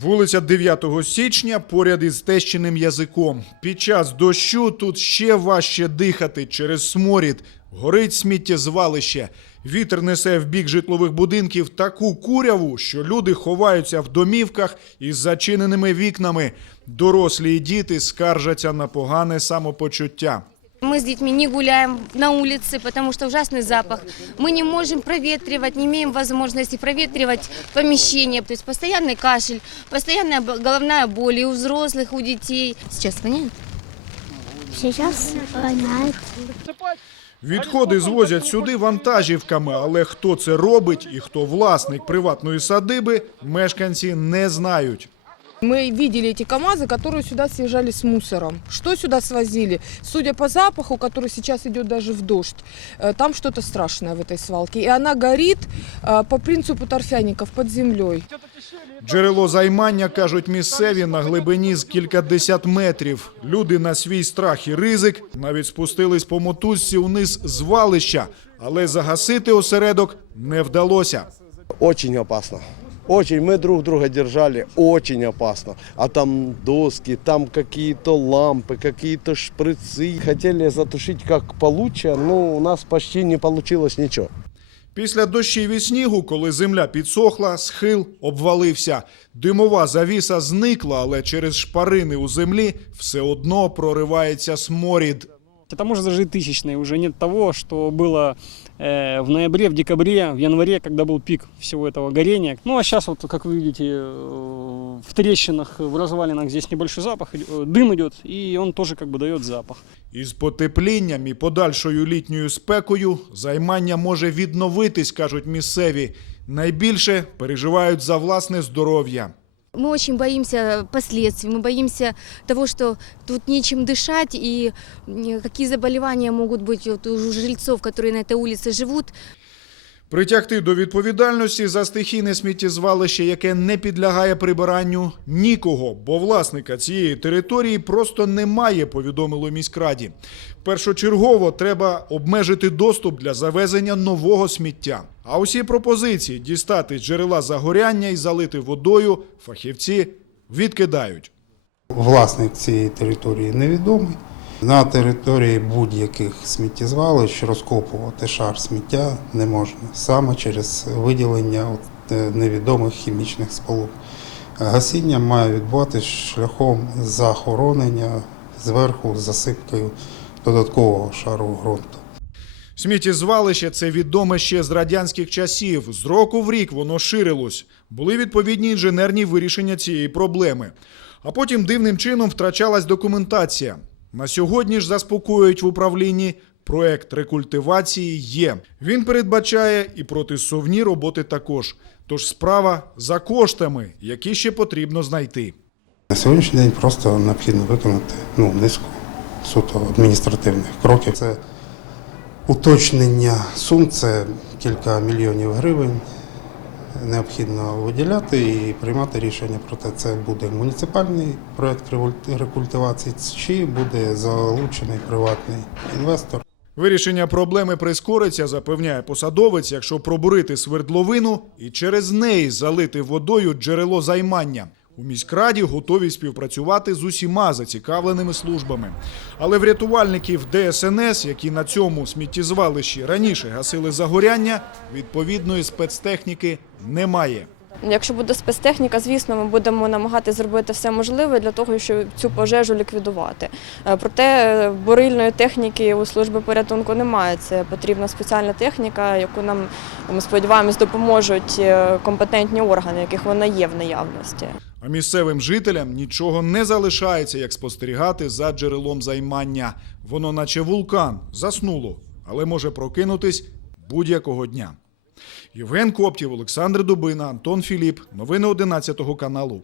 Вулиця 9 січня поряд із тещиним язиком. Під час дощу тут ще важче дихати через сморід. Горить сміттєзвалище. Вітер несе в бік житлових будинків таку куряву, що люди ховаються в домівках із зачиненими вікнами. Дорослі і діти скаржаться на погане самопочуття. Мы с детьми не гуляем на улице, потому что ужасный запах. Мы не можем проветривать, не имеем возможности проветривать помещение. То есть постоянный кашель, постоянная б- головная боль и у взрослых, у детей. Сейчас воняет? Сейчас воняет. Відходи звозять сюди вантажівками, але хто це робить і хто власник приватної садиби, мешканці не знають. Мы видели эти КАМАЗы, которые сюда съезжали с мусором. Что сюда свозили? Судя по запаху, который сейчас идет даже в дождь, э, там что-то страшное в этой свалке. И она горит э, по принципу торфяников под землей. Джерело займання, кажуть місцеві, на глибині з кількадесят метрів. Люди на свій страх і ризик навіть спустились по мотузці униз звалища, але загасити осередок не вдалося. Очень опасно. Очень. Мы друг друга держали. Очень опасно. А там доски, там какие-то лампы, какие-то шприцы. Хотели затушить как получше, но у нас почти не получилось ничего. Після дощів і снігу, коли земля підсохла, схил обвалився. Димова завіса зникла, але через шпарини у землі все одно проривається сморід. Там уже даже и тысячные, уже нет того, что было э, в ноябре, в декабре, в январе, когда был пик всего этого горения. Ну а сейчас вот, как вы видите, э, в трещинах, в развалинах здесь небольшой запах, э, дым идет, и он тоже как бы дает запах. Із потеплінням і подальшою літньою спекою займання може відновитись, кажуть місцеві. Найбільше переживають за власне здоров'я. Мы очень боимся последствий, мы боимся того, что тут нечем дышать и м, какие заболевания могут быть вот у жильцов, которые на этой улице живут. Притягти до відповідальності за стихійне сміттєзвалище, яке не підлягає прибиранню, нікого, бо власника цієї території просто немає, повідомило міськраді. Першочергово треба обмежити доступ для завезення нового сміття. А усі пропозиції дістати джерела загоряння і залити водою фахівці відкидають. Власник цієї території невідомий. На території будь-яких сміттєзвалищ розкопувати шар сміття не можна саме через виділення е, невідомих хімічних сполук. Гасіння має відбуватися шляхом захоронення зверху засипкою додаткового шару ґрунту. Сміттєзвалище це відоме ще з радянських часів. З року в рік воно ширилось. Були відповідні інженерні вирішення цієї проблеми. А потім дивним чином втрачалась документація. На сьогодні ж заспокоюють в управлінні. Проект рекультивації є. Він передбачає і протисовні роботи також. Тож справа за коштами, які ще потрібно знайти. На сьогоднішній день просто необхідно виконати ну, низку суто адміністративних кроків. Це уточнення сум, це кілька мільйонів гривень. Необхідно виділяти і приймати рішення про те, це буде муніципальний проект рекультивації, чи буде залучений приватний інвестор. Вирішення проблеми прискориться, запевняє посадовець, якщо пробурити свердловину і через неї залити водою джерело займання. У міськраді готові співпрацювати з усіма зацікавленими службами. Але врятувальників ДСНС, які на цьому сміттєзвалищі раніше гасили загоряння, відповідної спецтехніки немає. Якщо буде спецтехніка, звісно, ми будемо намагатися зробити все можливе для того, щоб цю пожежу ліквідувати. Е, Проте е, бурильної техніки у служби порятунку немає. Це потрібна спеціальна техніка, яку нам ми сподіваємось допоможуть е, компетентні органи, яких вона є в наявності. А місцевим жителям нічого не залишається, як спостерігати за джерелом займання. Воно, наче вулкан, заснуло, але може прокинутись будь-якого дня. Євген Коптів, Олександр Дубина, Антон Філіп. Новини 11 каналу.